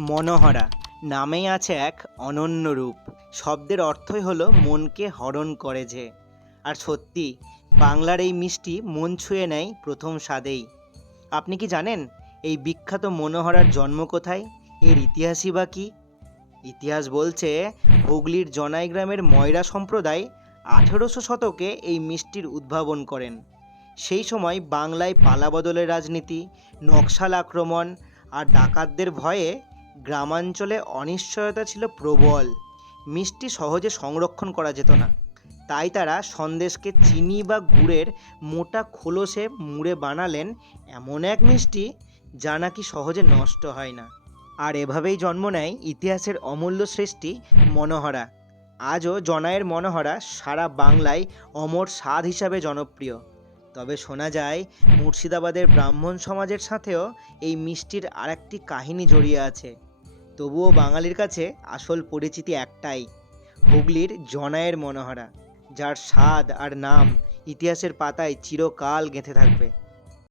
মনোহরা। নামেই আছে এক অনন্য রূপ। শব্দের অর্থই হলো মনকে হরণ করে যে। আর সত্যি, বাংলার এই মিষ্টি মন ছুঁয়ে নেয় প্রথম স্বাদেই। আপনি কি জানেন, এই বিখ্যাত মনোহরার জন্ম কোথায়? এর ইতিহাসই বা কী? ইতিহাস বলছে, হুগলির জনাই গ্রামের ময়রা সম্প্রদায় আঠেরোশো শতকে এই মিষ্টির উদ্ভাবন করেন। সেই সময় বাংলায় পালাবদলের রাজনীতি, নকশাল আক্রমণ আর ডাকাতদের ভয়ে গ্রামাঞ্চলে অনিশ্চয়তা ছিল প্রবল। মিষ্টি সহজে সংরক্ষণ করা যেত না। তাই তারা সন্দেশকে চিনি বা গুড়ের মোটা খোলসে মুড়ে বানালেন এমন এক মিষ্টি যা নাকি সহজে নষ্ট হয় না। আর এভাবেই জন্ম নেয় ইতিহাসের অমূল্য সৃষ্টি মনোহরা। আজও জনায়ের মনোহরা সারা বাংলায় অমর স্বাদ হিসাবে জনপ্রিয়। তবে শোনা যায়, মুর্শিদাবাদের ব্রাহ্মণ সমাজের সাথেও এই মিষ্টির আরেকটি কাহিনী জড়িয়ে আছে। তবুও বাঙালির কাছে আসল পরিচিতি একটাই, হুগলির জনায়ের মনোহরা, যার স্বাদ আর নাম ইতিহাসের পাতায় চিরকাল গেঁথে থাকবে।